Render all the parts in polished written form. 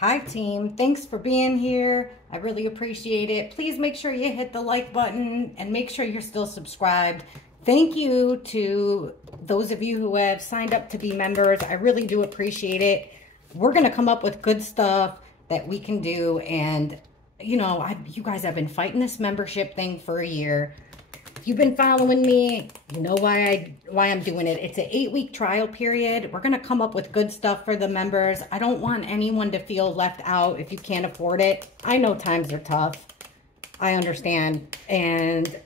Hi team, thanks for being here. I really appreciate it. Please make sure you hit the like button and make sure you're still subscribed. Thank you to those of you who have signed up to be members. I really do appreciate it. We're gonna come up with good stuff that we can do, and you know, you guys have been fighting this membership thing for a year. If you've been following me, you know why I'm doing it. It's an 8-week trial period. We're gonna come up with good stuff for the members. I don't want anyone to feel left out if you can't afford it. I know times are tough. I understand. And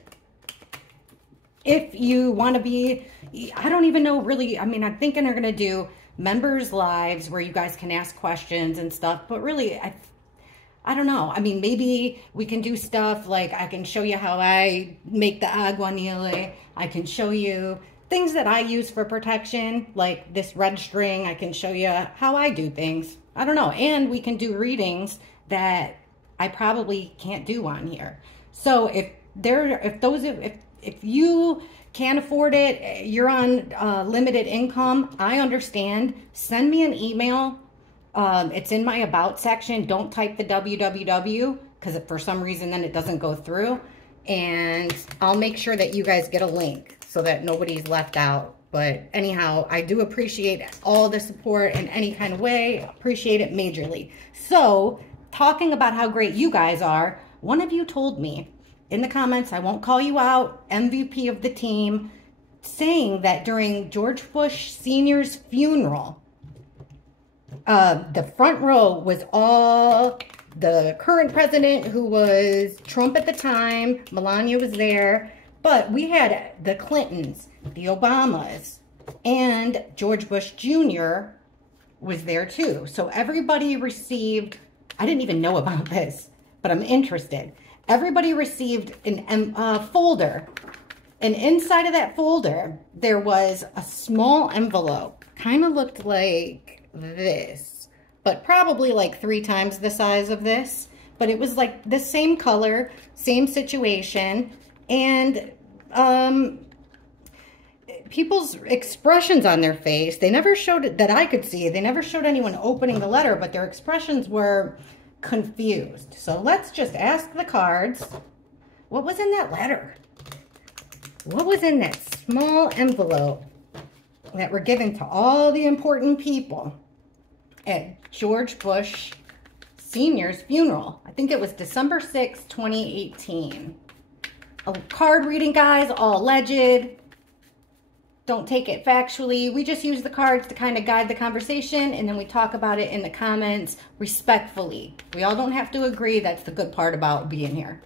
if you want to be, I don't even know really, I mean, I'm thinking they're gonna do members lives where you guys can ask questions and stuff, but really, I don't know. I mean, maybe we can do stuff like I can show you how I make the aguanile. I can show you things that I use for protection, like this red string. I can show you how I do things. I don't know. And we can do readings that I probably can't do on here. So if you can't afford it, you're on limited income, I understand. Send me an email. It's in my about section. Don't type the www because for some reason then it doesn't go through, and I'll make sure that you guys get a link so that nobody's left out. But anyhow, I do appreciate all the support in any kind of way. Appreciate it majorly. So talking about how great you guys are, one of you told me in the comments, I won't call you out, MVP of the team, saying that during George Bush Sr.'s funeral, the front row was all the current president, who was Trump at the time. Melania was there, but we had the Clintons, the Obamas, and George Bush Jr. was there too. So everybody received, I didn't even know about this, but I'm interested. Everybody received a folder, and inside of that folder, there was a small envelope, kind of looked like this, but probably like 3 times the size of this, but it was like the same color, same situation, and people's expressions on their face, they never showed it that I could see. They never showed anyone opening the letter, but their expressions were confused. So let's just ask the cards, what was in that letter? What was in that small envelope that were given to all the important people at George Bush Sr.'s funeral? I think it was December 6, 2018. A card reading, guys, all alleged. Don't take it factually. We just use the cards to kind of guide the conversation, and then we talk about it in the comments respectfully. We all don't have to agree. That's the good part about being here.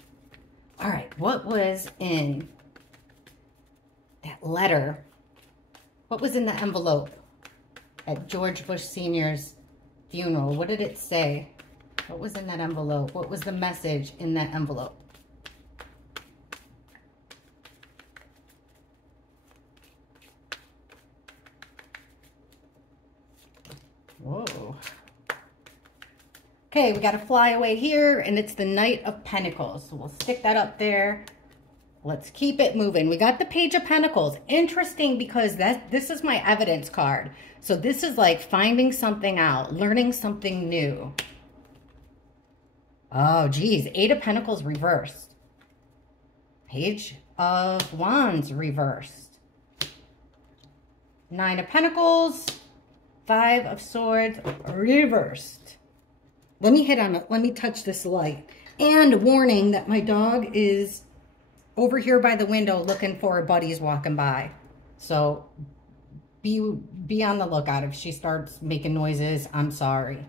All right, what was in that letter? What was in the envelope at George Bush Sr.'s funeral? What did it say? What was in that envelope? What was the message in that envelope? Whoa. Okay, we got a flyaway here, and it's the Knight of Pentacles. So we'll stick that up there. Let's keep it moving. We got the Page of Pentacles. Interesting, because this is my evidence card. So this is like finding something out, learning something new. Oh, geez. 8 of Pentacles reversed. Page of Wands reversed. 9 of Pentacles. 5 of Swords reversed. Let me hit on it. Let me touch this light. And warning that my dog is over here by the window looking for her buddies walking by. So be on the lookout. If she starts making noises, I'm sorry.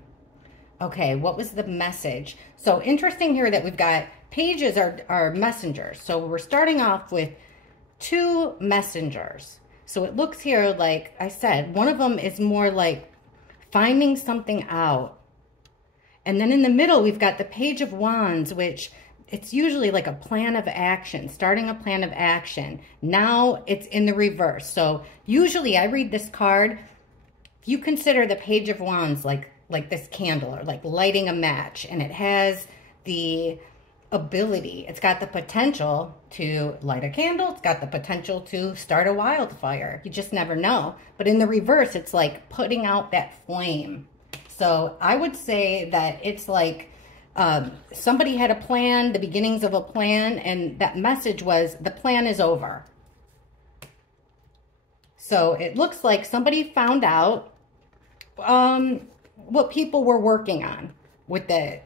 Okay, what was the message? So interesting here that we've got pages are messengers. So we're starting off with 2 messengers. So it looks here, like I said, one of them is more like finding something out. And then in the middle, we've got the Page of Wands, which it's usually like a plan of action, starting a plan of action. Now it's in the reverse. So usually I read this card, if you consider the Page of Wands like this candle, or like lighting a match, and it has the ability, it's got the potential to light a candle, it's got the potential to start a wildfire. You just never know. But in the reverse, it's like putting out that flame. So I would say that it's like somebody had a plan, the beginnings of a plan, and that message was the plan is over. So it looks like somebody found out what people were working on with the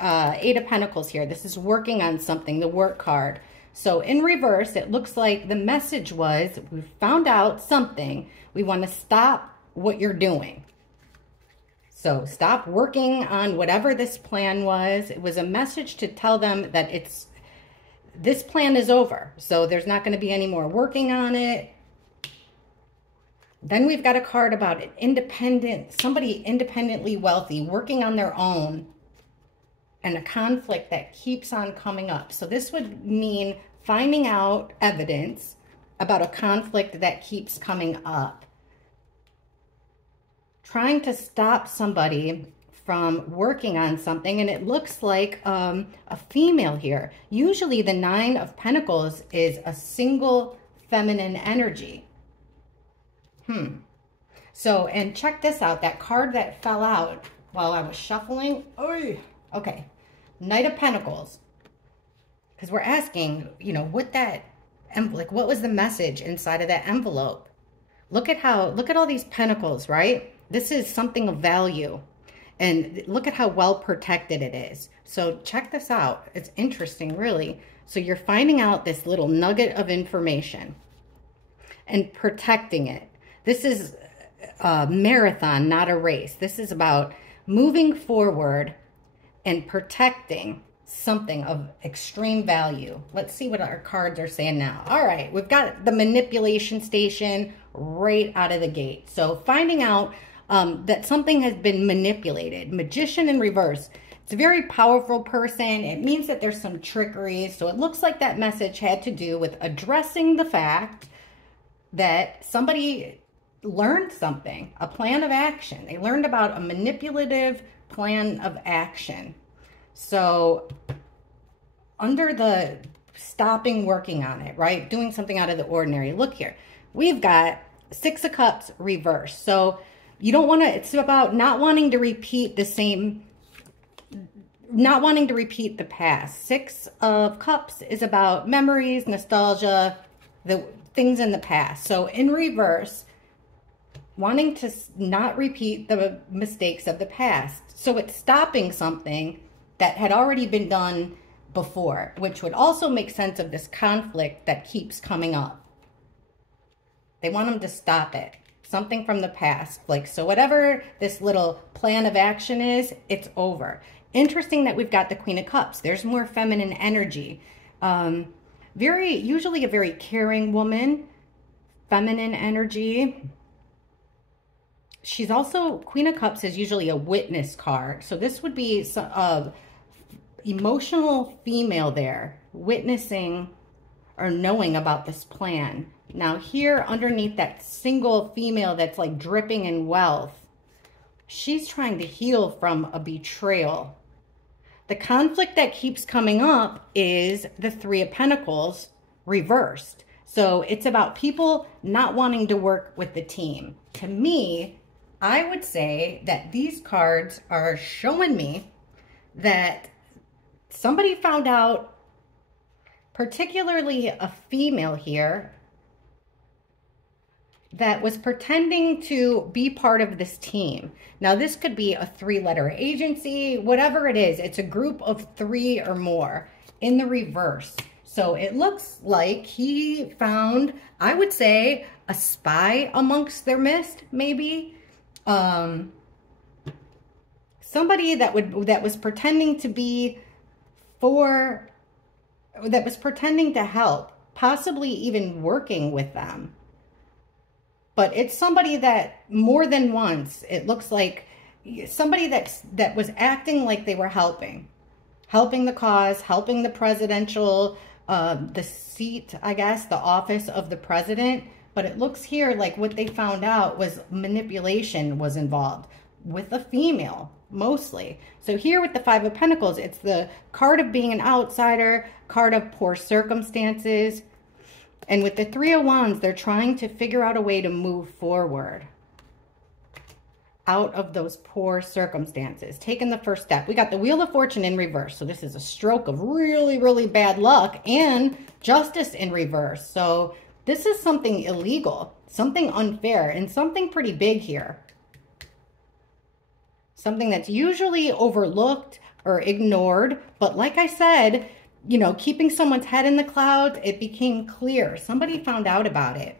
Eight of Pentacles here. This is working on something, the work card. So in reverse, it looks like the message was, we found out something. We want to stop what you're doing. So stop working on whatever this plan was. It was a message to tell them that this plan is over. So there's not going to be any more working on it. Then we've got a card about somebody independently wealthy, working on their own, and a conflict that keeps on coming up. So this would mean finding out evidence about a conflict that keeps coming up. Trying to stop somebody from working on something, and it looks like a female here. Usually the Nine of Pentacles is a single feminine energy. So, and check this out, that card that fell out while I was shuffling. Okay, Knight of Pentacles. Because we're asking, you know, what that envelope, what was the message inside of that envelope? Look at all these pentacles, right? This is something of value. And look at how well protected it is. So check this out. It's interesting, really. So you're finding out this little nugget of information and protecting it. This is a marathon, not a race. This is about moving forward and protecting something of extreme value. Let's see what our cards are saying now. All right, we've got the manipulation station right out of the gate. So finding out that something has been manipulated. Magician in reverse. It's a very powerful person. It means that there's some trickery. So it looks like that message had to do with addressing the fact that somebody learned something, a plan of action. They learned about a manipulative plan of action. So under the stopping working on it, right? Doing something out of the ordinary. Look here. We've got Six of Cups reverse. So you don't want to, it's about not wanting to repeat the same, not wanting to repeat the past. Six of Cups is about memories, nostalgia, the things in the past. So in reverse, wanting to not repeat the mistakes of the past. So it's stopping something that had already been done before, which would also make sense of this conflict that keeps coming up. They want them to stop it. Something from the past. Like, so whatever this little plan of action is, it's over. Interesting that we've got the Queen of Cups. There's more feminine energy. Usually a very caring woman, feminine energy. She's also, Queen of Cups is usually a witness card. So this would be some emotional female there, witnessing or knowing about this plan. Now here underneath that single female that's like dripping in wealth, she's trying to heal from a betrayal. The conflict that keeps coming up is the Three of Pentacles reversed. So it's about people not wanting to work with the team. To me, I would say that these cards are showing me that somebody found out, particularly a female here, that was pretending to be part of this team. Now, this could be a three-letter agency, whatever it is. It's a group of three or more in the reverse. So it looks like he found, I would say, a spy amongst their midst, maybe. Somebody that was pretending to be that was pretending to help, possibly even working with them. But it's somebody that more than once, it looks like somebody that was acting like they were helping the cause, helping the presidential, the seat, I guess, the office of the president. But it looks here like what they found out was manipulation was involved with a female, mostly. So here with the Five of Pentacles, it's the card of being an outsider, card of poor circumstances. And with the Three of Wands, they're trying to figure out a way to move forward. out of those poor circumstances, taking the first step. We got the Wheel of Fortune in reverse. So this is a stroke of really, really bad luck, and Justice in reverse. So this is something illegal, something unfair, and something pretty big here. Something that's usually overlooked or ignored. But like I said, you know, keeping someone's head in the clouds, it became clear. Somebody found out about it.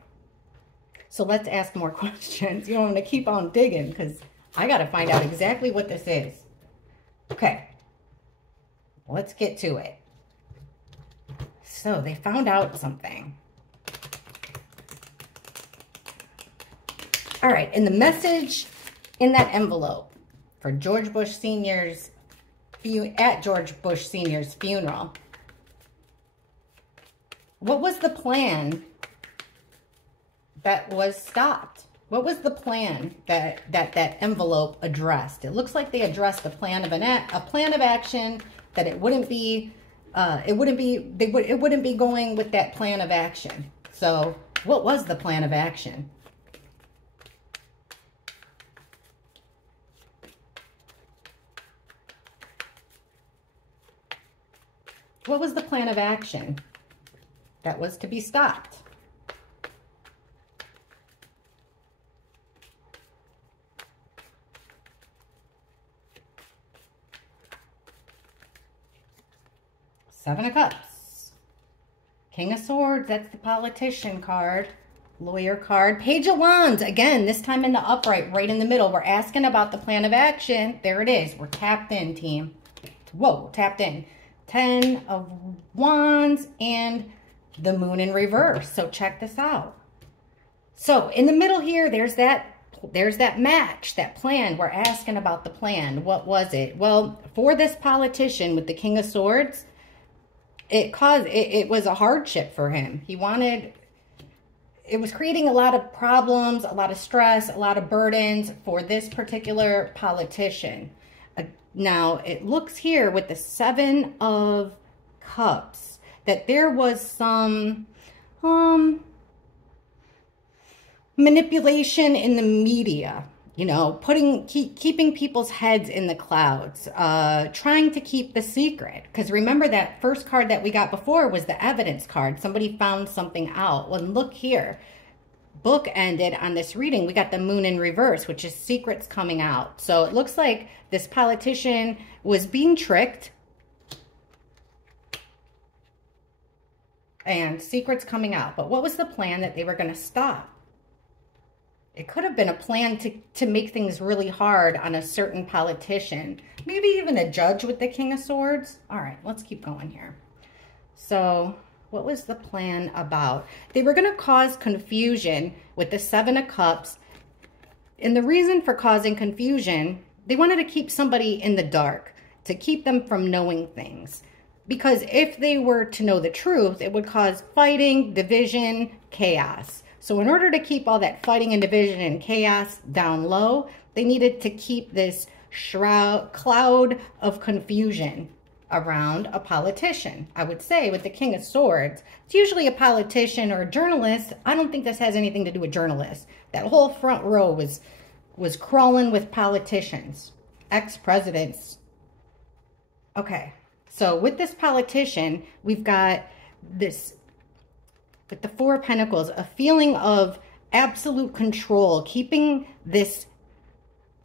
So let's ask more questions. You know, I'm going to keep on digging because I got to find out exactly what this is. Okay. Let's get to it. So they found out something. All right. And the message in that envelope for George Bush Sr.'s, at George Bush Sr.'s funeral. What was the plan that was stopped? What was the plan that envelope addressed? It looks like they addressed a plan of action that it wouldn't be going with that plan of action. So what was the plan of action? What was the plan of action that was to be stopped? Seven of Cups. King of Swords, that's the politician card. Lawyer card. Page of Wands, again, this time in the upright, right in the middle. We're asking about the plan of action. There it is. We're tapped in, team. Whoa, tapped in. 10 of Wands and the Moon in reverse. So check this out. So in the middle here, there's that match, that plan. We're asking about the plan. What was it? Well, for this politician with the King of Swords, it was a hardship for him. It was creating a lot of problems, a lot of stress, a lot of burdens for this particular politician. Now, it looks here with the Seven of Cups that there was some manipulation in the media, you know, keeping people's heads in the clouds, trying to keep the secret. Because remember that first card that we got before was the evidence card. Somebody found something out. Well, look here. Book ended on this reading. We got the Moon in reverse, which is secrets coming out. So it looks like this politician was being tricked and secrets coming out. But what was the plan that they were going to stop? It could have been a plan to make things really hard on a certain politician. Maybe even a judge with the King of Swords. All right, let's keep going here. So what was the plan about? They were going to cause confusion with the Seven of Cups. And the reason for causing confusion, they wanted to keep somebody in the dark, to keep them from knowing things. Because if they were to know the truth, it would cause fighting, division, chaos. So in order to keep all that fighting and division and chaos down low, they needed to keep this cloud of confusion around a politician. I would say with the King of Swords, it's usually a politician or a journalist. I don't think this has anything to do with journalists. That whole front row was crawling with politicians, ex-presidents. Okay, so with this politician, we've got this, with the Four of Pentacles, a feeling of absolute control, keeping this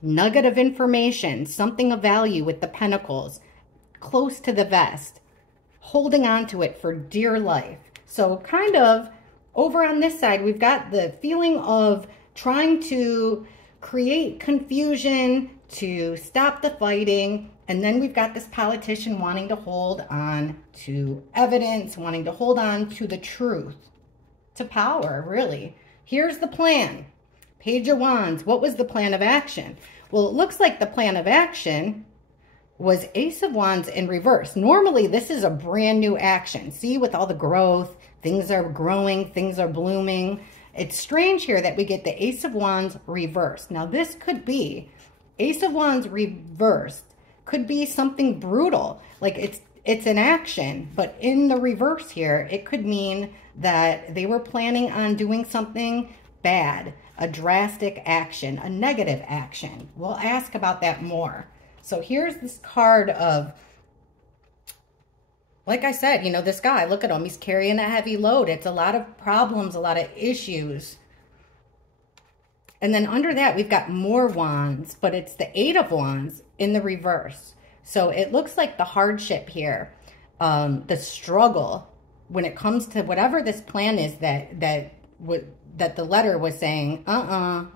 nugget of information, something of value with the Pentacles, close to the vest, holding on to it for dear life. So kind of over on this side, we've got the feeling of trying to create confusion, to stop the fighting. And then we've got this politician wanting to hold on to evidence, wanting to hold on to the truth, to power, really. Here's the plan. Page of Wands. What was the plan of action? Well, it looks like the plan of action was Ace of Wands in reverse. Normally, this is a brand new action. See, with all the growth, things are growing, things are blooming. It's strange here that we get the Ace of Wands reversed. Now, this could be, Ace of Wands reversed, could be something brutal. Like it's an action, but in the reverse here, it could mean that they were planning on doing something bad. a drastic action, a negative action. We'll ask about that more. So here's this card of, like I said, you know, this guy, look at him. He's carrying a heavy load. It's a lot of problems, a lot of issues. And then under that, we've got more wands, but it's the Eight of Wands in the reverse. So it looks like the hardship here, the struggle when it comes to whatever this plan is that the letter was saying, no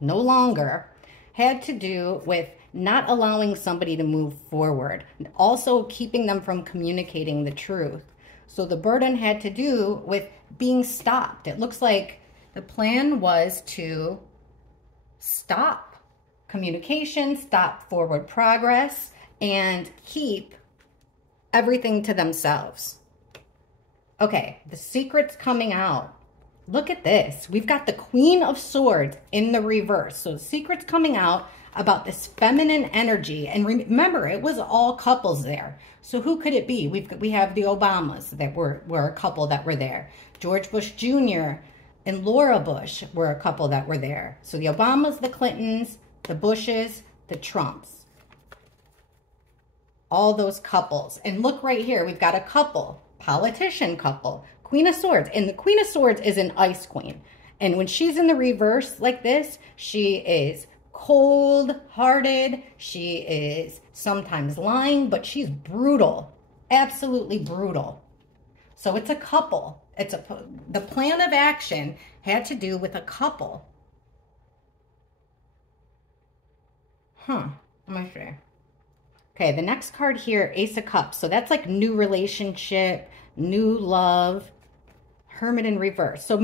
longer, had to do with not allowing somebody to move forward, also keeping them from communicating the truth. So the burden had to do with being stopped. It looks like the plan was to stop communication, stop forward progress, and keep everything to themselves. Okay, the secret's coming out. Look at this. We've got the Queen of Swords in the reverse. So the secret's coming out about this feminine energy. And remember, it was all couples there. So who could it be? We have the Obamas that were a couple that were there. George Bush Jr. and Laura Bush were a couple that were there. So the Obamas, the Clintons, the Bushes, the Trumps. All those couples. And look right here, we've got a couple, politician couple, Queen of Swords. And the Queen of Swords is an ice queen. And when she's in the reverse like this, she is cold-hearted. She is sometimes lying, but she's brutal, absolutely brutal. So it's a couple. The plan of action had to do with a couple. Let me see. Okay, the next card here, Ace of Cups. So that's like new relationship, new love, Hermit in reverse. So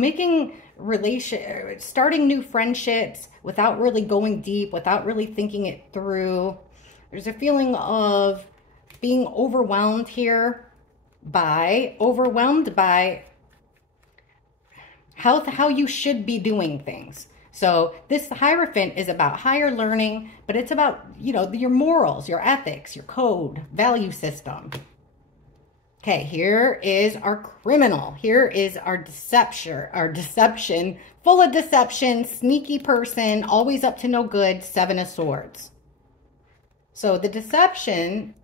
starting new friendships without really going deep, without really thinking it through. There's a feeling of being overwhelmed here by how you should be doing things. So this Hierophant is about higher learning, but it's about, you know, your morals, your ethics, your code, value system. Okay, here is our criminal. Here is our deception, full of deception, sneaky person, always up to no good, Seven of Swords. So the deception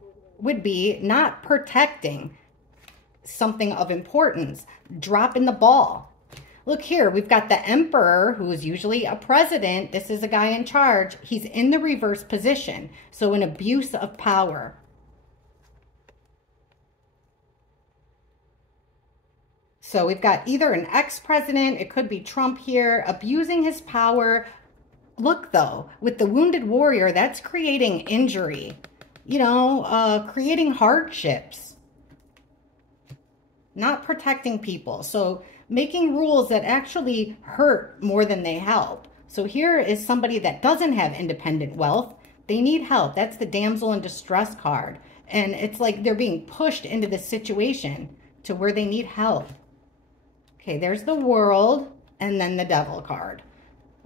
would be not protecting something of importance, dropping the ball. Look here, we've got the Emperor, who is usually a president. This is a guy in charge. He's in the reverse position, so an abuse of power. So we've got either an ex-president, it could be Trump here, abusing his power. Look, though, with the Wounded Warrior, that's creating injury, you know, creating hardships, not protecting people. So making rules that actually hurt more than they help. So here is somebody that doesn't have independent wealth. They need help. That's the Damsel in Distress card. And it's like they're being pushed into this situation to where they need help. Okay, there's the World and then the Devil card.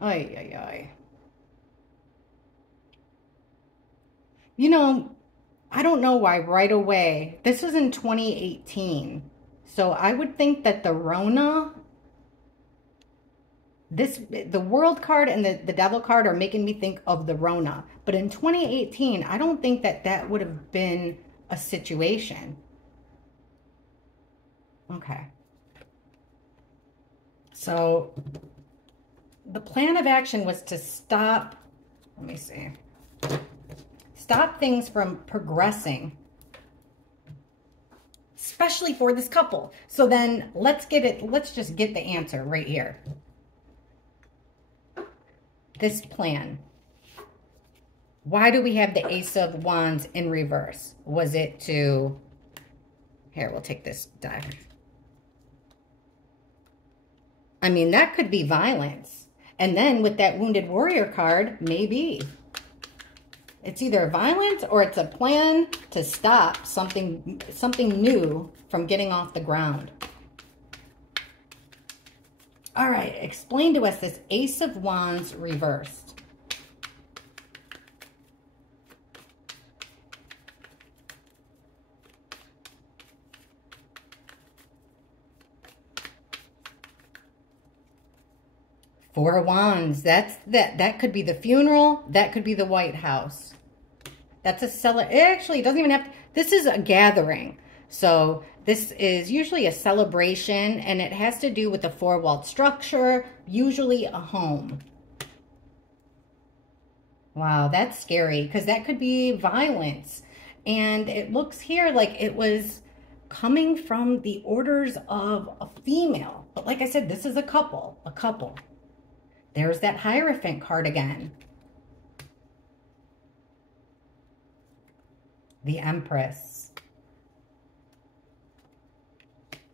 Ay, ay, ay. You know, I don't know why right away. This was in 2018. So I would think that the Rona, the World card and the Devil card are making me think of the Rona. But in 2018, I don't think that would have been a situation. Okay. So the plan of action was to stop, let me see, stop things from progressing, especially for this couple. So then let's just get the answer right here. This plan. Why do we have the Ace of Wands in reverse? Was it to, here, we'll take this deck. I mean, that could be violence. And then with that Wounded Warrior card, maybe. It's either violence or it's a plan to stop something new from getting off the ground. All right, explain to us this Ace of Wands reversed. Four of Wands. That could be the funeral. That could be the White House. That's a it actually doesn't even have to, this is a gathering. So this is usually a celebration, and it has to do with a four-walled structure, usually a home. Wow, that's scary, because that could be violence. And it looks here like it was coming from the orders of a female. But like I said, this is a couple. There's that Hierophant card again. The Empress.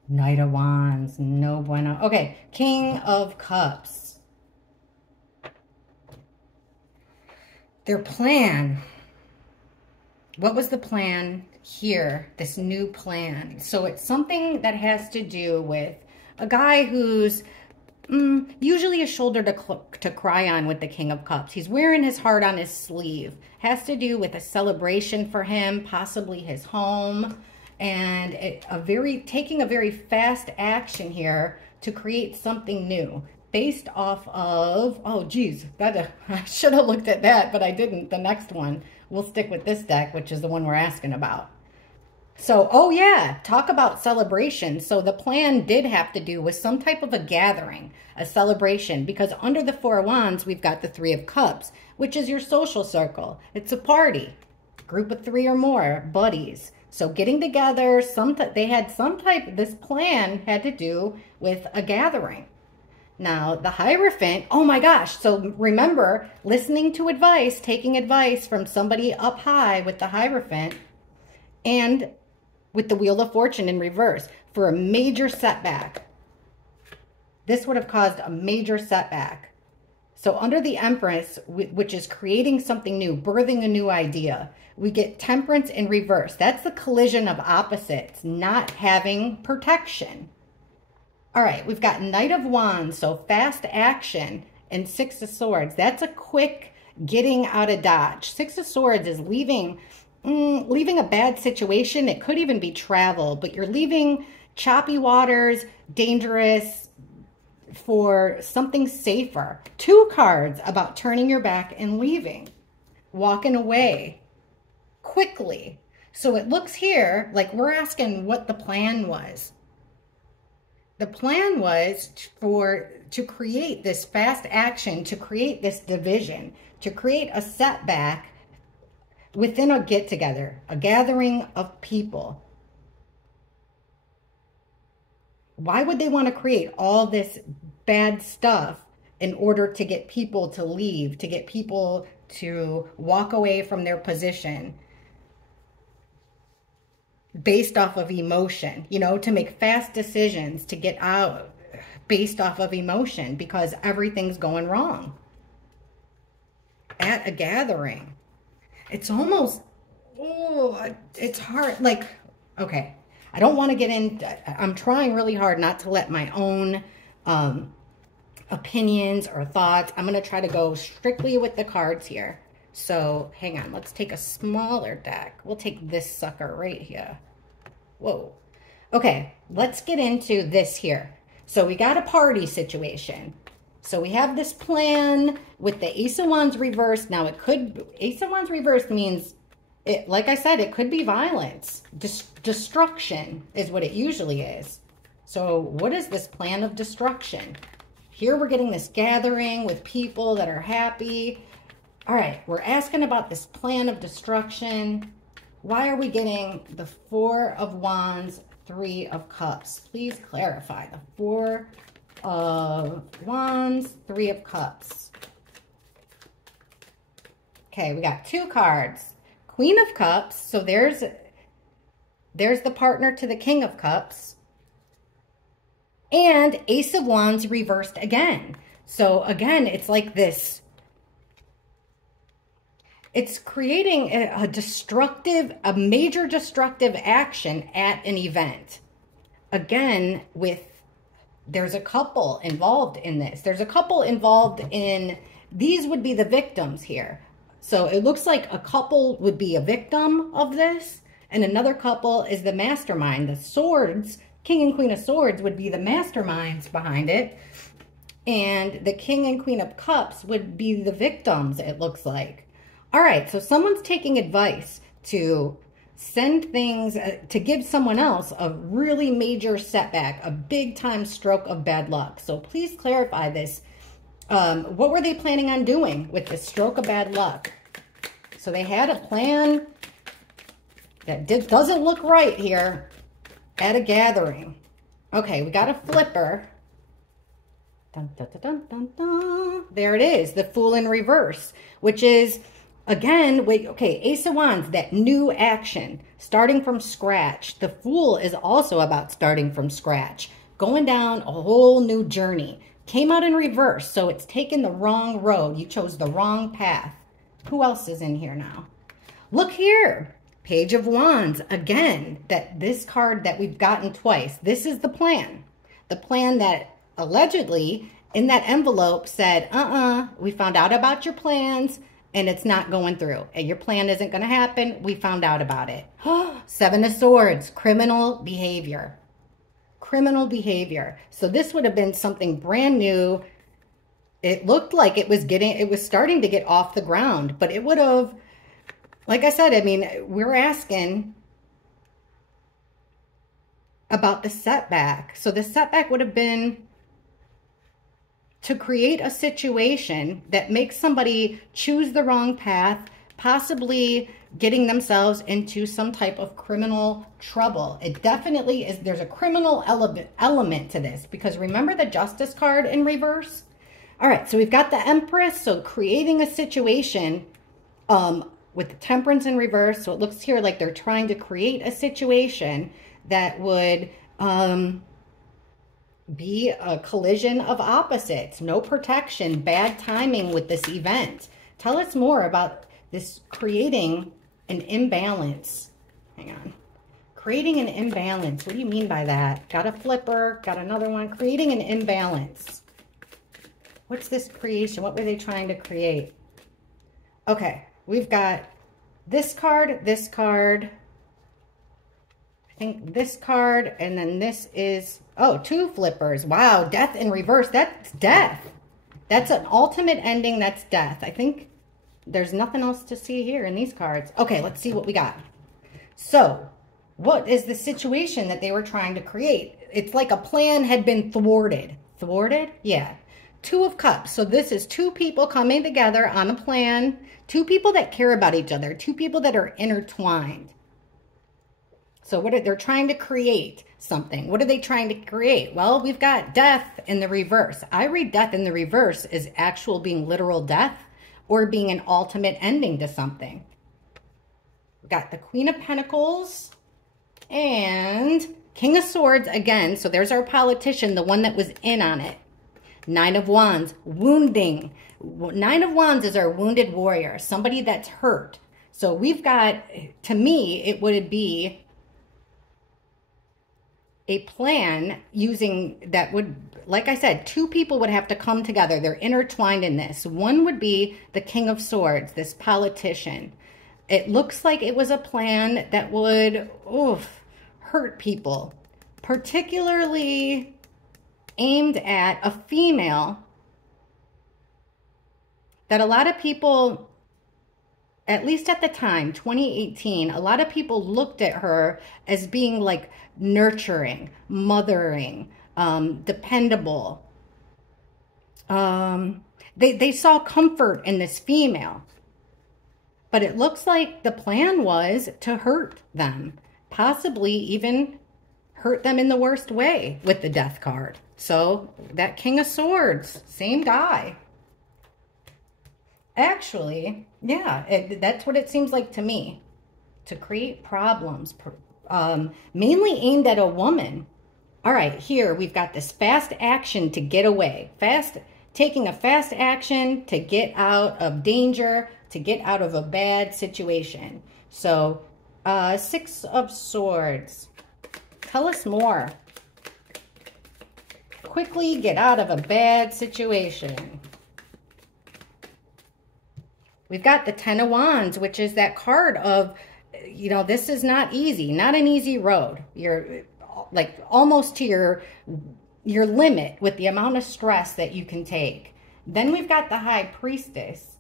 Knight of Wands. No bueno. Okay, King of Cups. Their plan. What was the plan here? This new plan. So it's something that has to do with a guy who's usually a shoulder to cry on with the King of Cups. He's wearing his heart on his sleeve. Has to do with a celebration for him, possibly his home, and taking a very fast action here to create something new based off of, oh geez, I should have looked at that, but I didn't. The next one, we'll stick with this deck, which is the one we're asking about. So, oh yeah, talk about celebration. So the plan did have to do with some type of a gathering, a celebration, because under the Four of Wands, we've got the Three of Cups, which is your social circle. It's a party, group of 3 or more, buddies. So getting together, this plan had to do with a gathering. Now, the Hierophant, oh my gosh. So remember, listening to advice, taking advice from somebody up high with the Hierophant, and with the Wheel of Fortune in reverse for a major setback. This would have caused a major setback. So under the Empress, which is creating something new, birthing a new idea, we get Temperance in reverse. That's the collision of opposites, not having protection. All right, we've got Knight of Wands, so fast action, and Six of Swords. That's a quick getting out of Dodge. Six of Swords is leaving a bad situation. It could even be travel, but you're leaving choppy waters, dangerous, for something safer. 2 cards about turning your back and leaving, walking away quickly. So it looks here like we're asking what the plan was. The plan was to create this fast action, to create this division, to create a setback within a get-together, a gathering of people. Why would they want to create all this bad stuff in order to get people to leave, to get people to walk away from their position based off of emotion, you know, to make fast decisions, to get out based off of emotion because everything's going wrong at a gathering? It's almost, oh, it's hard. Like, okay, I don't want to get in. I'm trying really hard not to let my own opinions or thoughts. I'm going to try to go strictly with the cards here. So hang on, let's take a smaller deck. We'll take this sucker right here. Whoa. Okay, let's get into this here. So we got a party situation. So we have this plan with the Ace of Wands reversed. Now it could, Ace of Wands reversed means, it, like I said, it could be violence. Destruction is what it usually is. So what is this plan of destruction? Here we're getting this gathering with people that are happy. All right, we're asking about this plan of destruction. Why are we getting the Four of Wands, Three of Cups? Please clarify. The Four of Wands, Three of Cups. Okay, we got 2 cards. Queen of Cups. So there's the partner to the King of Cups. And Ace of Wands reversed again. So again, it's like this. It's creating a major destructive action at an event. Again, there's a couple involved in this. There's a couple involved in, these would be the victims here. So it looks like a couple would be a victim of this, and another couple is the mastermind. The swords, King and Queen of Swords, would be the masterminds behind it. And the King and Queen of Cups would be the victims, it looks like. All right, so someone's taking advice to send things, to give someone else a really major setback, a big time stroke of bad luck. So please clarify this. What were they planning on doing with this stroke of bad luck? So they had a plan that doesn't look right here at a gathering. Okay, we got a flipper. Dun, dun, dun, dun, dun. There it is, the Fool in reverse, which is, again, okay, Ace of Wands, that new action, starting from scratch. The Fool is also about starting from scratch, going down a whole new journey. Came out in reverse, so it's taken the wrong road. You chose the wrong path. Who else is in here now? Look here, Page of Wands. Again, this card that we've gotten twice. This is the plan. The plan that allegedly in that envelope said, we found out about your plans and it's not going through. And your plan isn't going to happen. We found out about it. Seven of Swords, criminal behavior. Criminal behavior. So this would have been something brand new. It looked like it was starting to get off the ground, but it would have, like I said, I mean, we're asking about the setback. So the setback would have been to create a situation that makes somebody choose the wrong path, possibly getting themselves into some type of criminal trouble. It definitely is. There's a criminal element to this, because remember the Justice card in reverse? All right, so we've got the Empress, so creating a situation with the Temperance in reverse. So it looks here like they're trying to create a situation that would be a collision of opposites. No protection, bad timing with this event. Tell us more about this creating an imbalance. Hang on. Creating an imbalance. What do you mean by that? Got a flipper, got another one. Creating an imbalance. What's this creation? What were they trying to create? Okay, we've got this card, I think this card, and then this is, oh, two flippers. Wow, Death in reverse. That's death. That's an ultimate ending. That's death. I think there's nothing else to see here in these cards. Okay, let's see what we got. So, what is the situation that they were trying to create? It's like a plan had been thwarted. Thwarted? Yeah. Two of Cups. So this is two people coming together on a plan. Two people that care about each other. Two people that are intertwined. So they're trying to create something. What are they trying to create? Well, we've got death in the reverse. I read death in the reverse as actual being literal death or being an ultimate ending to something. We've got the Queen of Pentacles and King of Swords again. So there's our politician, the one that was in on it. Nine of Wands, wounding. Nine of Wands is our wounded warrior, somebody that's hurt. So we've got, to me, it would be a plan using that would, like I said, two people would have to come together. They're intertwined in this. One would be the King of Swords, this politician. It looks like it was a plan that would hurt people, particularly aimed at a female that a lot of people, at least at the time, 2018, a lot of people looked at her as being like nurturing, mothering, dependable. They saw comfort in this female. But it looks like the plan was to hurt them, possibly even hurt them in the worst way with the Death card. So that King of Swords, same guy. Actually, yeah, that's what it seems like to me. To create problems, mainly aimed at a woman. All right, here we've got this fast action to get away. Taking a fast action to get out of danger, to get out of a bad situation. So, Six of Swords. Tell us more. Quickly get out of a bad situation. We've got the Ten of Wands, which is that card of, you know, this is not easy, not an easy road. You're like almost to your your limit with the amount of stress that you can take. Then we've got the High Priestess.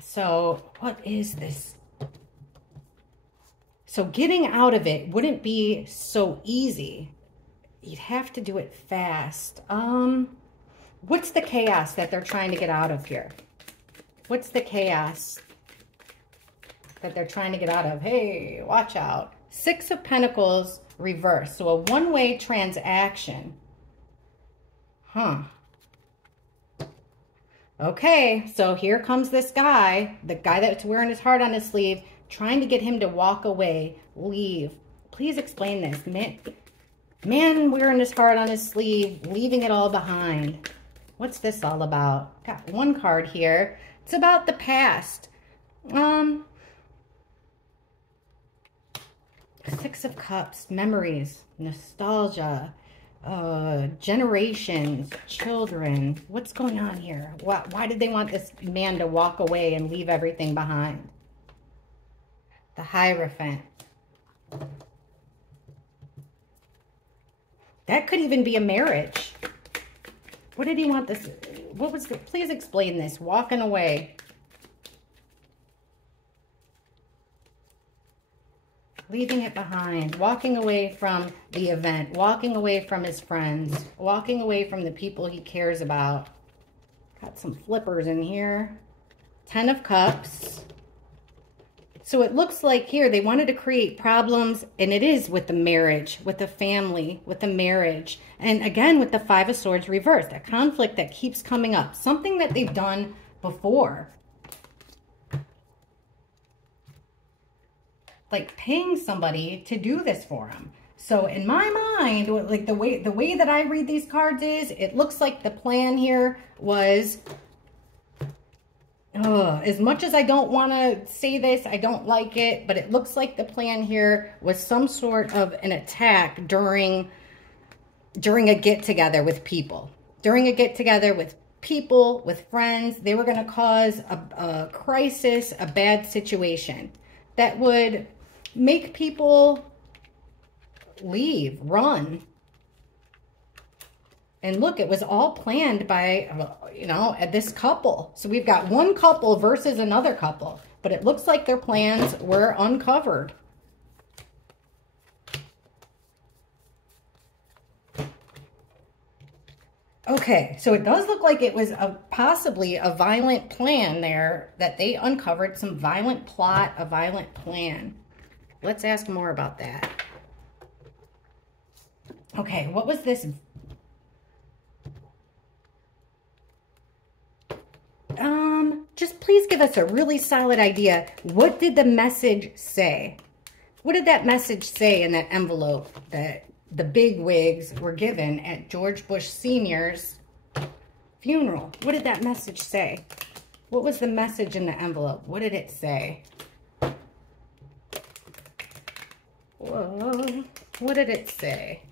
So what is this? So getting out of it wouldn't be so easy. You'd have to do it fast. What's the chaos that they're trying to get out of here? What's the chaos that they're trying to get out of? Hey, watch out. Six of Pentacles reversed. So a one-way transaction. Huh. Okay, so here comes this guy, the guy that's wearing his heart on his sleeve, trying to get him to walk away, leave. Please explain this. Man wearing his heart on his sleeve, leaving it all behind. What's this all about? Got one card here. It's about the past. Six of Cups, memories, nostalgia, generations, children. What's going on here? Why did they want this man to walk away and leave everything behind? The Hierophant. That could even be a marriage. What did he want this? What was the, please explain this. Walking away. Leaving it behind. Walking away from the event. Walking away from his friends. Walking away from the people he cares about. Got some flippers in here. 10 of Cups. So it looks like here they wanted to create problems, and it is with the marriage, with the family, with the marriage. And again, with the Five of Swords reversed, a conflict that keeps coming up. Something that they've done before. Like paying somebody to do this for them. So in my mind, like the way that I read these cards is, it looks like the plan here was, as much as I don't want to say this, I don't like it, but it looks like the plan here was some sort of an attack during a get-together with people. During a get-together with people, with friends, they were going to cause a crisis, a bad situation that would make people leave, run. And look, it was all planned by, you know, this couple. So we've got one couple versus another couple. But it looks like their plans were uncovered. Okay, so it does look like it was possibly a violent plan there, that they uncovered some violent plot, a violent plan. Let's ask more about that. Okay, what was this? Just please give us a really solid idea. What did the message say? What did that message say in that envelope that the bigwigs were given at George Bush Sr.'s funeral? What did that message say? What was the message in the envelope? What did it say? Whoa. What did it say?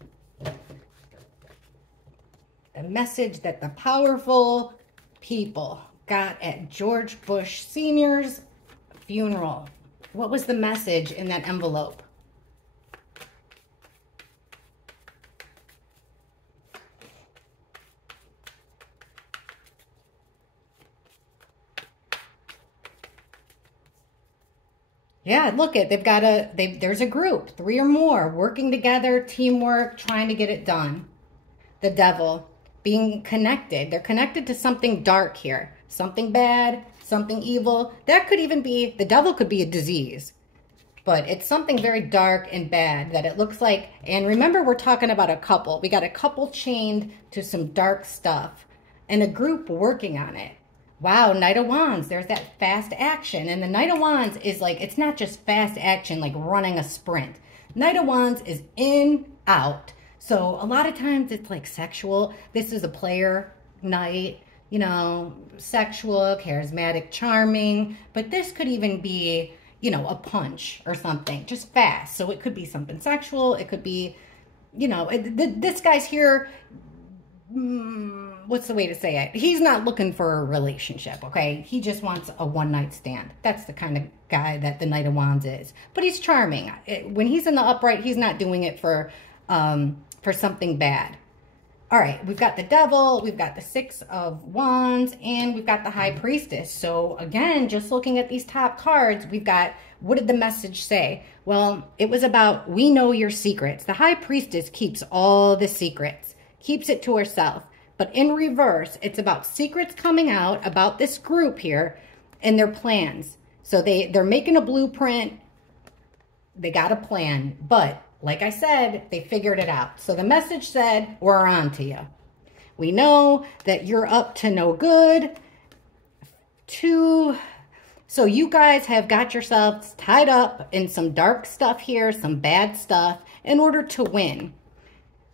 The message that the powerful people got at George Bush Sr.'s funeral. What was the message in that envelope? Yeah, look it. They've got there's a group, 3 or more, working together, teamwork, trying to get it done. The Devil, being connected. They're connected to something dark here. Something bad, something evil. That could even be, the devil could be a disease. But it's something very dark and bad that it looks like. And remember, we're talking about a couple. We got a couple chained to some dark stuff. And a group working on it. Wow, Knight of Wands, there's that fast action. And the Knight of Wands is like, it's not just fast action like running a sprint. Knight of Wands is in, out. So a lot of times it's like sexual. This is a player knight, you know, sexual, charismatic, charming. But this could even be, you know, a punch or something, just fast. So it could be something sexual. It could be, you know, this guy's here. What's the way to say it? He's not looking for a relationship, okay? He just wants a one-night stand. That's the kind of guy that the Knight of Wands is. But he's charming. When he's in the upright, he's not doing it for for something bad. All right, we've got the Devil, we've got the Six of Wands, and we've got the High Priestess. So again, just looking at these top cards, we've got, what did the message say? Well, it was about, we know your secrets. The High Priestess keeps all the secrets, keeps it to herself. But in reverse, it's about secrets coming out about this group here and their plans. So they're making a blueprint, they got a plan, but like I said, they figured it out. So the message said, we're on to you. We know that you're up to no good. So you guys have got yourselves tied up in some dark stuff here, some bad stuff, in order to win.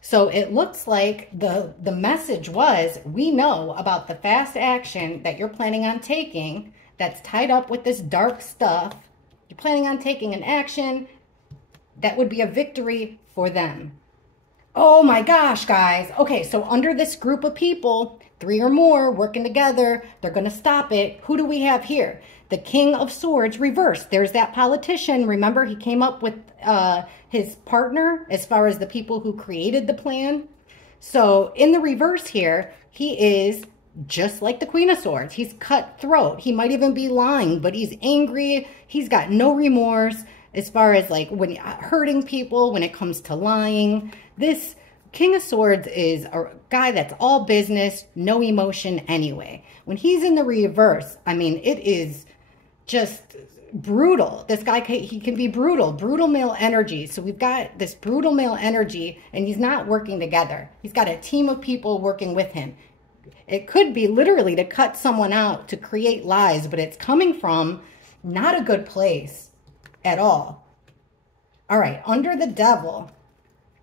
So it looks like the message was, we know about the fast action that you're planning on taking that's tied up with this dark stuff. You're planning on taking an action that would be a victory for them. Oh my gosh, guys. Okay, so under this group of people, 3 or more working together, they're going to stop it. Who do we have here? The King of Swords reversed. There's that politician. Remember, he came up with his partner as far as the people who created the plan. So in the reverse here, he is just like the Queen of Swords. He's cutthroat. He might even be lying, but he's angry. He's got no remorse. As far as like when hurting people, when it comes to lying, this King of Swords is a guy that's all business, no emotion anyway. When he's in the reverse, I mean, it is just brutal. This guy, he can be brutal male energy. So we've got this brutal male energy and he's not working together. He's got a team of people working with him. It could be literally to cut someone out, to create lies, but it's coming from not a good place at all. All right, under the Devil,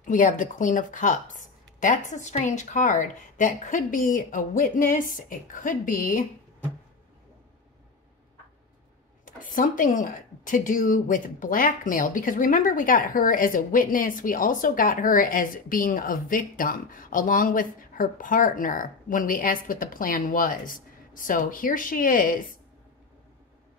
we have the Queen of Cups. That's a strange card. That could be a witness. It could be something to do with blackmail, because remember, we got her as a witness. We also got her as being a victim along with her partner when we asked what the plan was. So here she is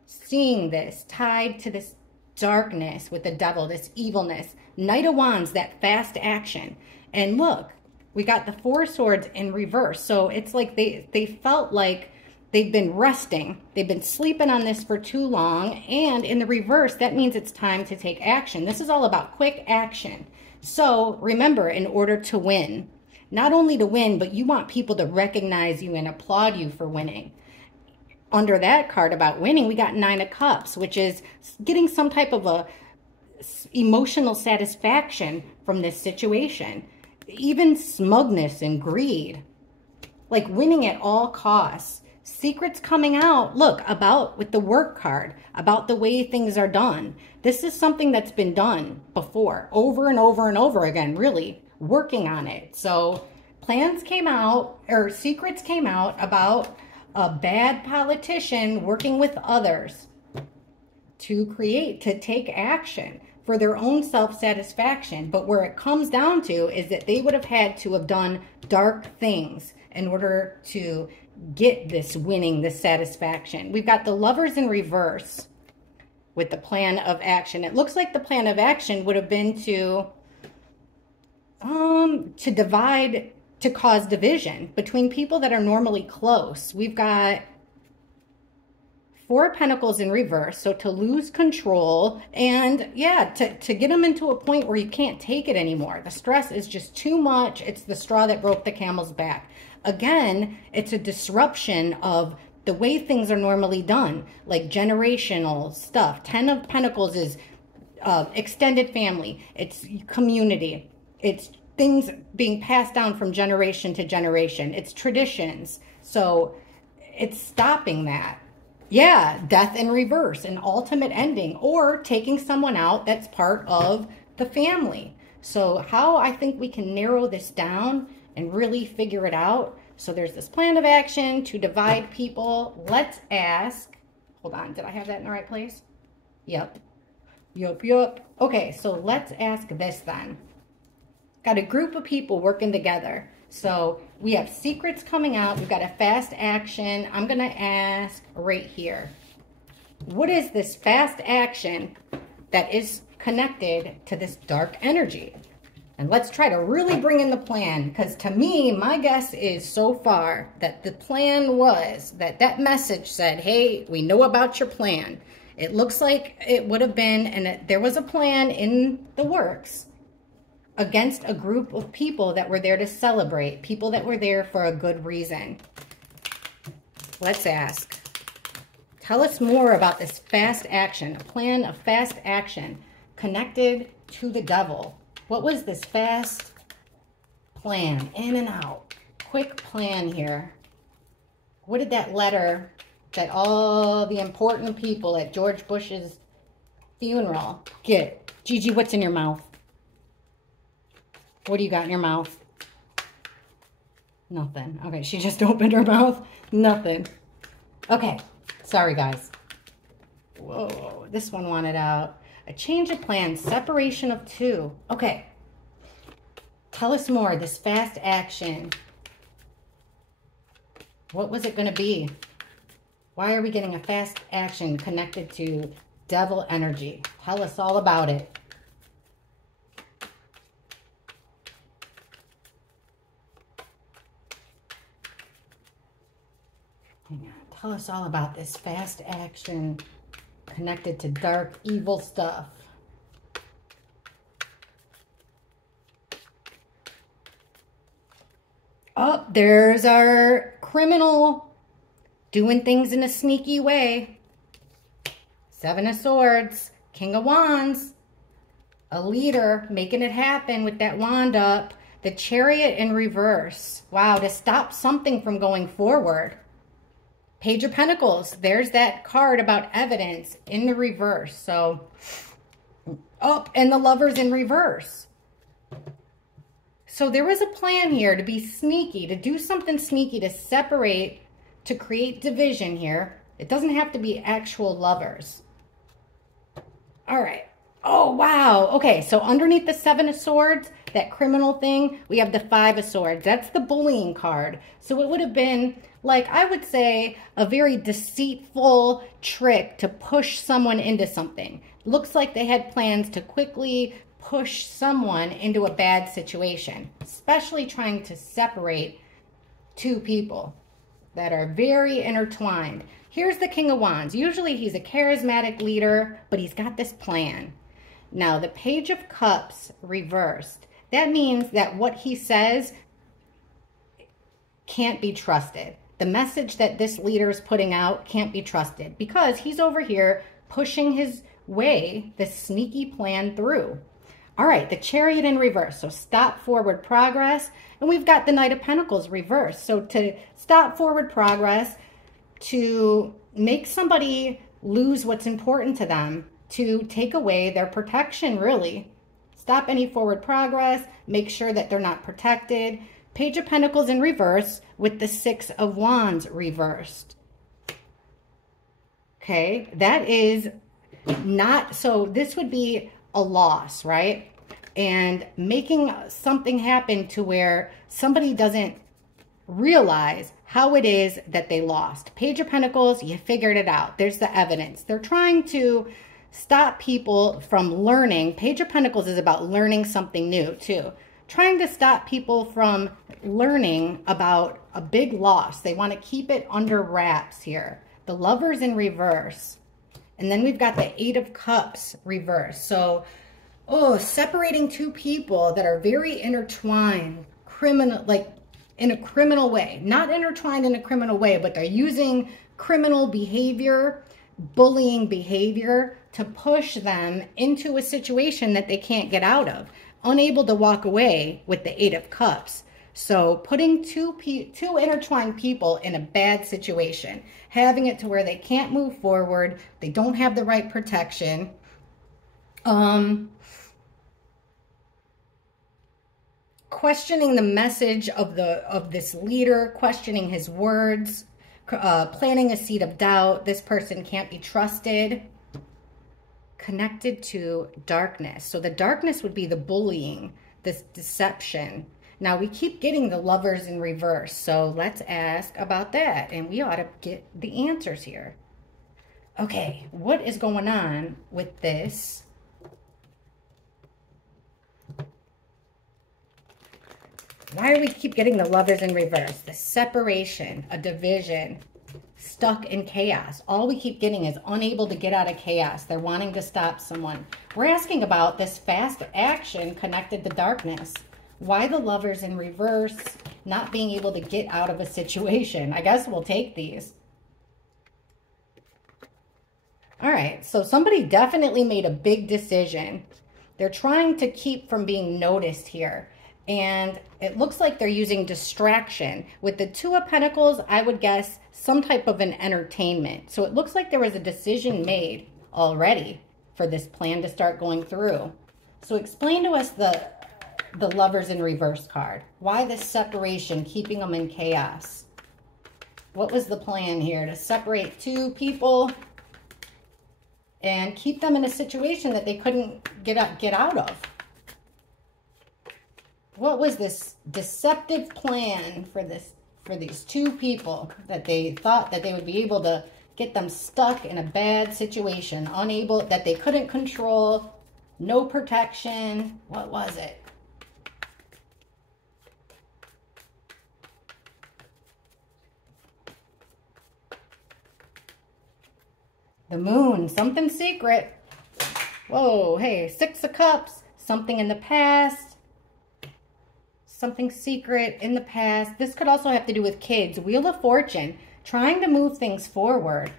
seeing this tied to this darkness with the Devil, this evilness. Knight of Wands, that fast action. And look, we got the Four Swords in reverse. So it's like they felt like they've been resting. They've been sleeping on this for too long. And in the reverse, that means it's time to take action. This is all about quick action. So remember, in order to win, not only to win, but you want people to recognize you and applaud you for winning. Under that card about winning, we got Nine of Cups, which is getting some type of a emotional satisfaction from this situation. Even smugness and greed, like winning at all costs. Secrets coming out, look, about with the Work card, about the way things are done. This is something that's been done before, over and over and over again, really working on it. So plans came out, or secrets came out about a bad politician working with others to take action for their own self-satisfaction. But where it comes down to is that they would have had to have done dark things in order to get this winning, this satisfaction. We've got the Lovers in reverse with the plan of action. It looks like the plan of action would have been to divide, to cause division between people that are normally close. We've got Four of Pentacles in reverse, so to lose control and, yeah, to get them into a point where you can't take it anymore. The stress is just too much. It's the straw that broke the camel's back. Again, it's a disruption of the way things are normally done, like generational stuff. 10 of Pentacles is extended family. It's community. It's things being passed down from generation to generation. It's traditions. So it's stopping that. Yeah, death in reverse, an ultimate ending, or taking someone out that's part of the family. So how I think we can narrow this down and really figure it out. So there's this plan of action to divide people. Let's ask, hold on, did I have that in the right place? Yep. Okay, so let's ask this then. Got a group of people working together. So we have secrets coming out. We've got a fast action. I'm going to ask right here, what is this fast action that is connected to this dark energy? And let's try to really bring in the plan, because to me, my guess is so far that the plan was that message said, hey, we know about your plan. It looks like it would have been, and there was a plan in the works against a group of people that were there to celebrate, people that were there for a good reason. Let's ask. Tell us more about this fast action, a plan of fast action connected to the devil. What was this fast plan? In and out. Quick plan here. What did that letter that all the important people at George Bush's funeral get? Gigi, what's in your mouth? What do you got in your mouth? Nothing. Okay, she just opened her mouth. Nothing. Okay, sorry guys. Whoa, this one wanted out. A change of plan, separation of two. Okay. Tell us more, this fast action. What was it going to be? Why are we getting a fast action connected to devil energy? Tell us all about it. Hang on. Tell us all about this fast action connected to dark, evil stuff. Oh, there's our criminal doing things in a sneaky way. Seven of Swords, King of Wands, a leader making it happen with that wand up. The Chariot in reverse. Wow, to stop something from going forward. Page of Pentacles, there's that card about evidence in the reverse. So, oh, and the Lovers in reverse. So there was a plan here to be sneaky, to do something sneaky, to separate, to create division here. It doesn't have to be actual lovers. All right. Oh, wow. Okay, so underneath the Seven of Swords, that criminal thing, we have the Five of Swords. That's the bullying card. So it would have been, like, I would say, a very deceitful trick to push someone into something. Looks like they had plans to quickly push someone into a bad situation, especially trying to separate two people that are very intertwined. Here's the King of Wands. Usually he's a charismatic leader, but he's got this plan. Now, the Page of Cups reversed. That means that what he says can't be trusted. The message that this leader is putting out can't be trusted because he's over here pushing his way, this sneaky plan through. All right, the Chariot in reverse. So stop forward progress. And we've got the Knight of Pentacles reversed. So to stop forward progress, to make somebody lose what's important to them, to take away their protection, really. Stop any forward progress, make sure that they're not protected. Page of Pentacles in reverse with the Six of Wands reversed. Okay, that is not, so this would be a loss, right? And making something happen to where somebody doesn't realize how it is that they lost. Page of Pentacles, you figured it out. There's the evidence. They're trying to stop people from learning. Page of Pentacles is about learning something new too. Trying to stop people from learning about a big loss. They want to keep it under wraps here. The Lovers in reverse. And then we've got the Eight of Cups reverse. So, oh, separating two people that are very intertwined, criminal, like in a criminal way. Not intertwined in a criminal way, but they're using criminal behavior, bullying behavior to push them into a situation that they can't get out of. Unable to walk away with the Eight of Cups. So putting two intertwined people in a bad situation, having it to where they can't move forward, they don't have the right protection. Questioning the message of this leader, questioning his words, planting a seed of doubt. This person can't be trusted. Connected to darkness. So the darkness would be the bullying, this deception. Now we keep getting the Lovers in reverse. So let's ask about that. And we ought to get the answers here. Okay, what is going on with this Why do we keep getting the Lovers in reverse? The separation, a division, stuck in chaos. All we keep getting is unable to get out of chaos. They're wanting to stop someone. We're asking about this fast action connected to darkness. Why the Lovers in reverse, not being able to get out of a situation? I guess we'll take these. All right, so somebody definitely made a big decision. They're trying to keep from being noticed here. And it looks like they're using distraction. With the Two of Pentacles, I would guess some type of an entertainment. So it looks like there was a decision made already for this plan to start going through. So explain to us the Lovers in reverse card. Why this separation, keeping them in chaos? What was the plan here? To separate two people and keep them in a situation that they couldn't get out of. What was this deceptive plan for these two people that they thought that they would be able to get them stuck in a bad situation, unable, that they couldn't control, no protection? What was it? The Moon, something secret. Whoa, hey, Six of Cups, something in the past. Something secret in the past. This could also have to do with kids. Wheel of Fortune, trying to move things forward.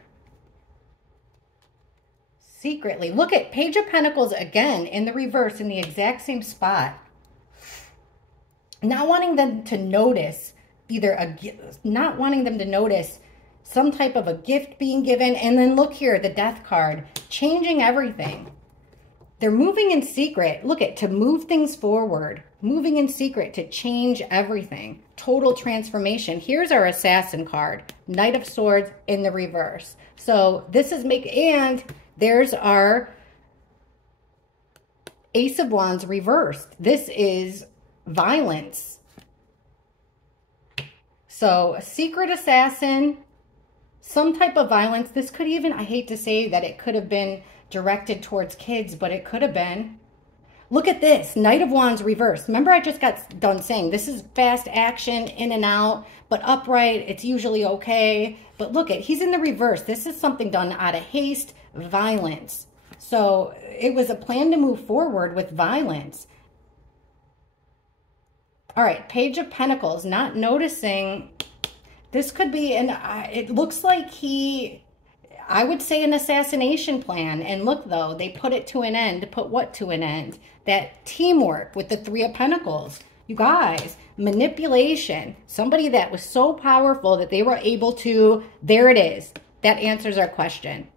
Secretly. Look at Page of Pentacles again in the reverse in the exact same spot. Not wanting them to notice, not wanting them to notice some type of a gift being given. And then look here, the Death card, changing everything. They're moving in secret. Look at, to move things forward. Moving in secret to change everything. Total transformation. Here's our Assassin card. Knight of Swords in the reverse. So this is and there's our Ace of Wands reversed. This is violence. So a secret assassin, some type of violence. This could even, I hate to say that it could have been directed towards kids, but it could have been. Look at this, Knight of Wands reversed. Remember, I just got done saying this is fast action, in and out, but upright, it's usually okay. But look at, he's in the reverse. This is something done out of haste, violence. So it was a plan to move forward with violence. All right, Page of Pentacles, not noticing. This could be, it looks like I would say an assassination plan. And look, though, they put it to an end. Put what to an end? That teamwork with the Three of Pentacles. You guys, manipulation. Somebody that was so powerful that they were able to, there it is. That answers our question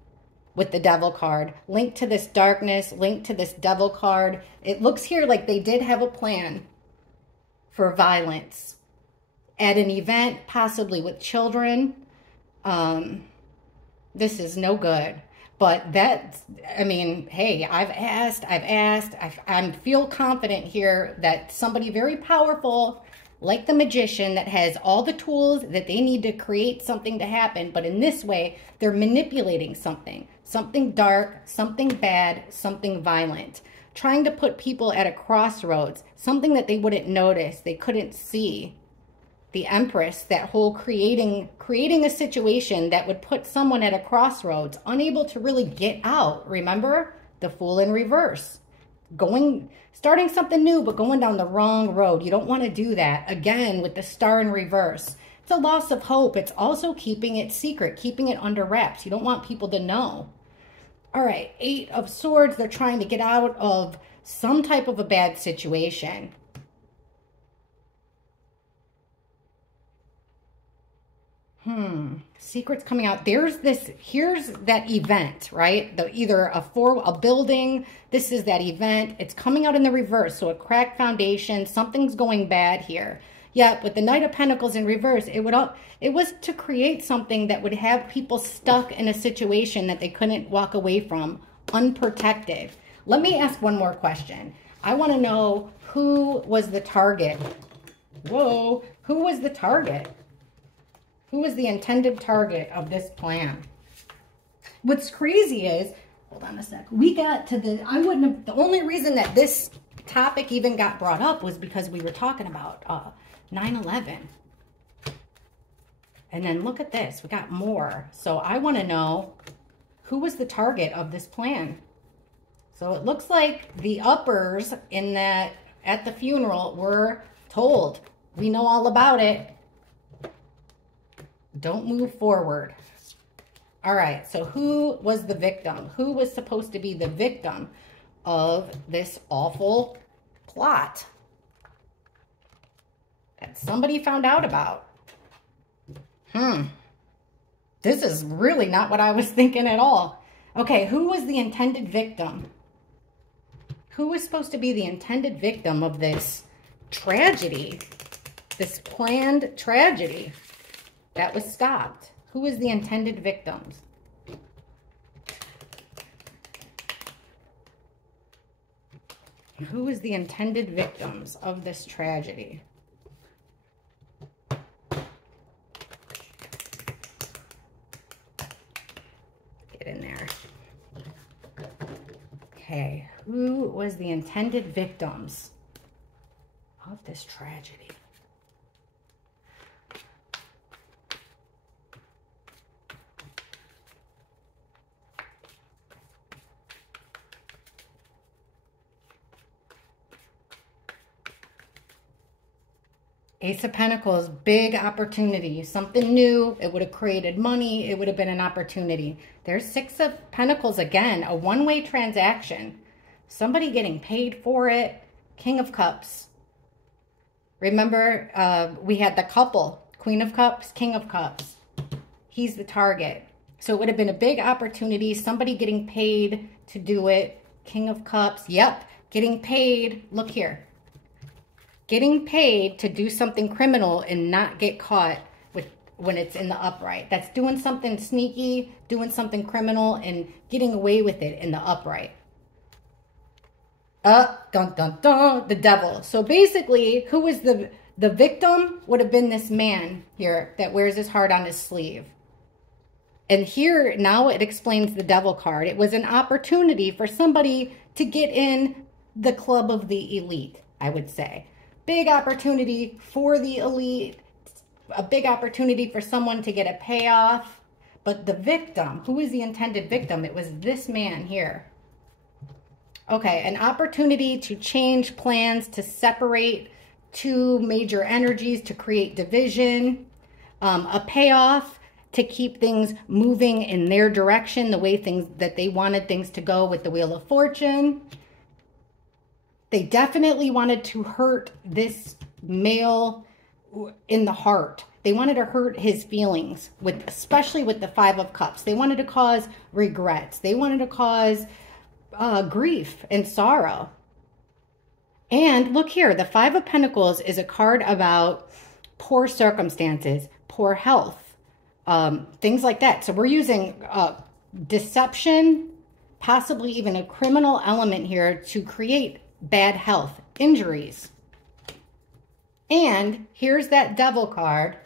with the Devil card. Linked to this darkness, linked to this Devil card. It looks here like they did have a plan for violence at an event, possibly with children. This is no good. But that's, I mean, hey, I've asked. I feel confident here that somebody very powerful, like the Magician, that has all the tools that they need to create something to happen. But in this way, they're manipulating something. Something dark, something bad, something violent. Trying to put people at a crossroads. Something that they wouldn't notice, they couldn't see. The Empress, that whole creating a situation that would put someone at a crossroads, unable to really get out. Remember? The Fool in reverse. Starting something new, but going down the wrong road. You don't want to do that. Again, with the Star in reverse. It's a loss of hope. It's also keeping it secret, keeping it under wraps. You don't want people to know. All right, Eight of Swords. They're trying to get out of some type of a bad situation. Secrets coming out. Here's that event, right? Either a building. This is that event. It's coming out in the reverse. So a cracked foundation. Something's going bad here. Yeah, with the Knight of Pentacles in reverse, it was to create something that would have people stuck in a situation that they couldn't walk away from, unprotected. Let me ask one more question. I want to know who was the target. Whoa, who was the target? Who was the intended target of this plan? What's crazy is, hold on a sec. We got to the only reason that this topic even got brought up was because we were talking about 9/11. And then look at this, we got more. So I want to know who was the target of this plan. So it looks like the uppers in that at the funeral were told, we know all about it. Don't move forward. All right, so who was the victim? Who was supposed to be the victim of this awful plot that somebody found out about? This is really not what I was thinking at all. Okay, who was the intended victim? Who was supposed to be the intended victim of this tragedy? This planned tragedy that was stopped. Who was the intended victims? Who was the intended victims of this tragedy? Get in there. Okay, who was the intended victims of this tragedy? Ace of Pentacles, big opportunity, something new. It would have created money. It would have been an opportunity. There's Six of Pentacles again, a one-way transaction. Somebody getting paid for it. King of Cups. Remember, we had the couple, Queen of Cups, King of Cups. He's the target. So it would have been a big opportunity. Somebody getting paid to do it. King of Cups. Yep, getting paid. Look here. Getting paid to do something criminal and not get caught with when it's in the upright. That's doing something sneaky, doing something criminal, and getting away with it in the upright. Dun, dun, dun, the devil. So basically, who was the victim? Would have been this man here that wears his heart on his sleeve. And here, now it explains the devil card. It was an opportunity for somebody to get in the club of the elite, I would say. Big opportunity for the elite, a big opportunity for someone to get a payoff. But the victim, who is the intended victim? It was this man here. Okay, an opportunity to change plans, to separate two major energies, to create division, a payoff to keep things moving in their direction, the way that they wanted things to go with the Wheel of Fortune. They definitely wanted to hurt this male in the heart. They wanted to hurt his feelings, especially with the Five of Cups. They wanted to cause regrets. They wanted to cause grief and sorrow. And look here, the Five of Pentacles is a card about poor circumstances, poor health, things like that. So we're using deception, possibly even a criminal element here to create bad health, injuries. And here's that devil card.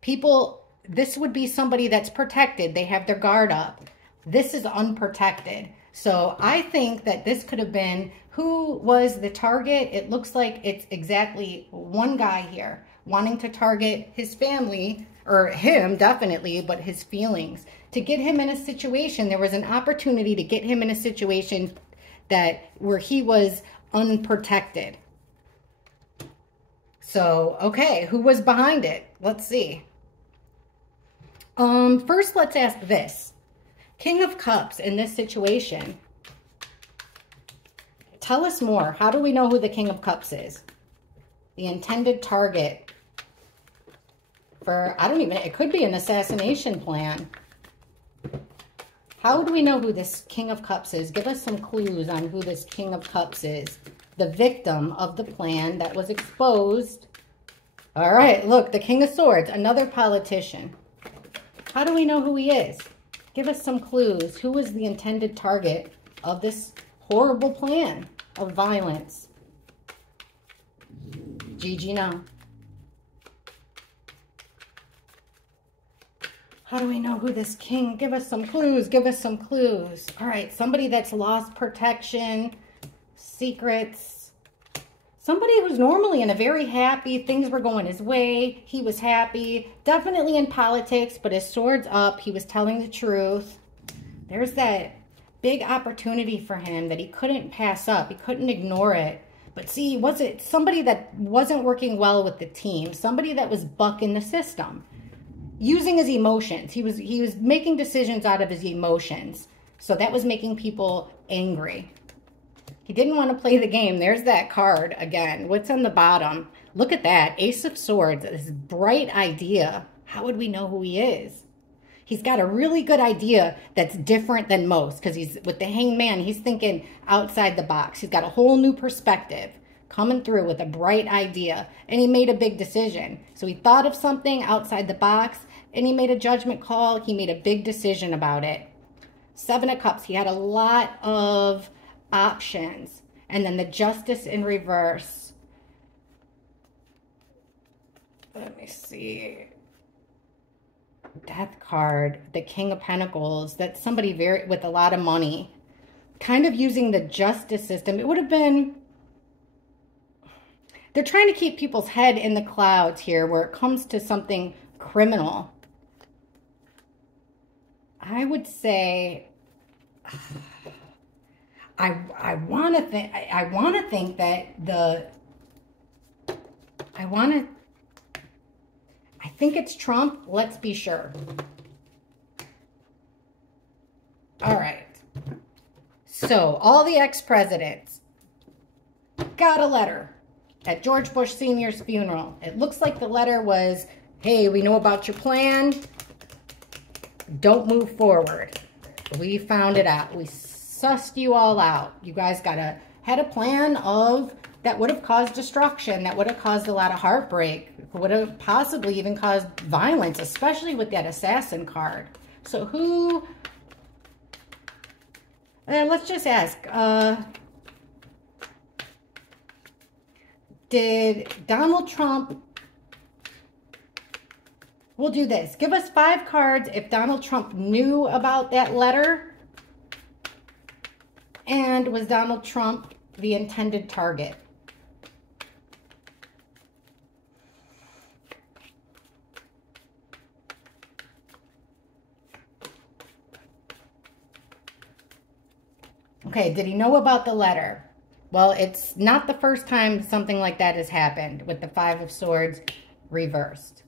People, this would be somebody that's protected. They have their guard up. This is unprotected. So I think that this could have been, who was the target? It looks like it's exactly one guy here wanting to target his family, or him definitely, but his feelings. To get him in a situation, there was an opportunity to get him in a situation where he was unprotected. So, okay, who was behind it? Let's see. First, let's ask this. King of Cups in this situation. Tell us more. How do we know who the King of Cups is? The intended target for, it could be an assassination plan. How do we know who this King of Cups is? Give us some clues on who this King of Cups is. The victim of the plan that was exposed. All right, look, the King of Swords, another politician. How do we know who he is? Give us some clues. Who was the intended target of this horrible plan of violence? Gigi, no. How do we know who this king? Give us some clues. Give us some clues. All right, somebody that's lost protection. secrets. Somebody who's normally in a very happy, things were going his way. He was happy, definitely in politics, but his sword's up. He was telling the truth. There's that big opportunity for him that he couldn't pass up. He couldn't ignore it. But see, was it somebody that wasn't working well with the team? Somebody that was bucking the system, using his emotions. He was making decisions out of his emotions. So that was making people angry. He didn't want to play the game. There's that card again. What's on the bottom? Look at that. Ace of Swords. This bright idea. How would we know who he is? He's got a really good idea that's different than most, because he's with the Hanged Man. He's thinking outside the box. He's got a whole new perspective coming through with a bright idea, and he made a big decision. So he thought of something outside the box, and he made a judgment call. He made a big decision about it. Seven of Cups. He had a lot of options. And then the Justice in reverse. Let me see. Death card, the King of Pentacles. That's somebody with a lot of money, kind of using the justice system. It would have been, they're trying to keep people's head in the clouds here where it comes to something criminal. I would say, I want to think that I think it's Trump. Let's be sure. All right. So all the ex-presidents got a letter at George Bush Sr.'s funeral. It looks like the letter was, hey, we know about your plan. Don't move forward. We found it out. We sussed you all out. You guys had a plan that would have caused destruction, that would have caused a lot of heartbreak, would have possibly even caused violence, especially with that assassin card. So who, let's just ask, did Donald Trump, we'll do this. Give us 5 cards if Donald Trump knew about that letter, and was Donald Trump the intended target? Okay, did he know about the letter? Well, it's not the first time something like that has happened with the 5 of Swords reversed.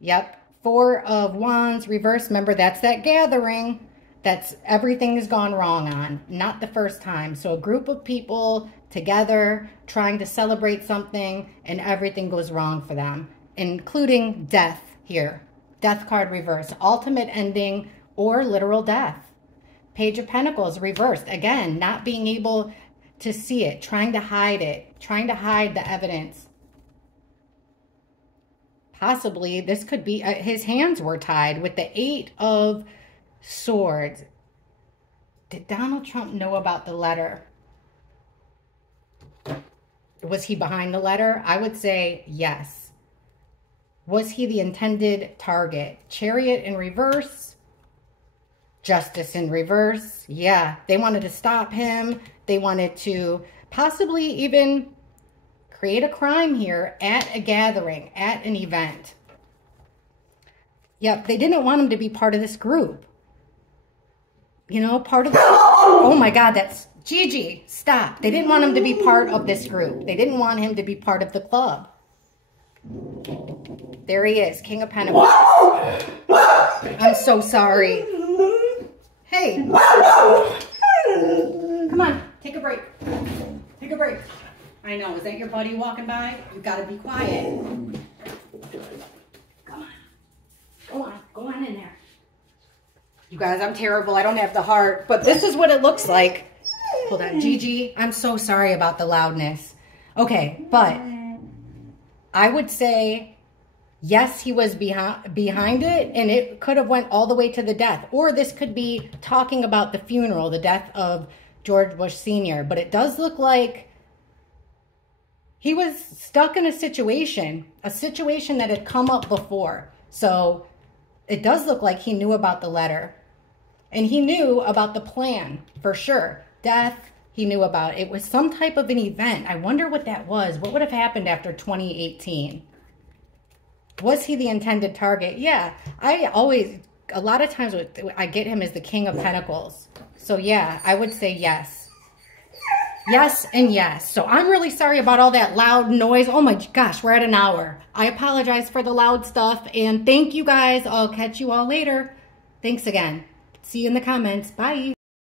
Yep, 4 of Wands reversed. Remember, that's that gathering. That's everything has gone wrong on. Not the first time. So a group of people together trying to celebrate something and everything goes wrong for them, including death here. Death card reversed. Ultimate ending or literal death. Page of Pentacles reversed. Again, not being able to see it, trying to hide it, trying to hide the evidence. Possibly this could be, his hands were tied with the 8 of Swords. Did Donald Trump know about the letter? Was he behind the letter? I would say yes. Was he the intended target? Chariot in reverse. Justice in reverse. Yeah, they wanted to stop him. They wanted to possibly even create a crime here at a gathering, at an event. Yep, they didn't want him to be part of this group. You know, part of the... Oh my God, that's... Gigi, stop. They didn't want him to be part of this group. They didn't want him to be part of the club. There he is, King of Pentacles. I'm so sorry. Hey. Come on, take a break. Take a break. I know, is that your buddy walking by? You gotta be quiet. Come on. Go on in there. You guys, I'm terrible. I don't have the heart, but this is what it looks like. Hold on, Gigi. I'm so sorry about the loudness. Okay, but I would say, yes, he was behind it, and it could have went all the way to the death. Or this could be talking about the funeral, the death of George Bush Sr. But it does look like he was stuck in a situation that had come up before. So it does look like he knew about the letter. And he knew about the plan, for sure. Death, he knew about. It was some type of an event. I wonder what that was. What would have happened after 2018? Was he the intended target? Yeah, a lot of times I get him as the King of Pentacles. So yeah, I would say yes. Yes and yes. So I'm really sorry about all that loud noise. Oh my gosh, we're at an hour. I apologize for the loud stuff. And thank you guys. I'll catch you all later. Thanks again. See you in the comments. Bye.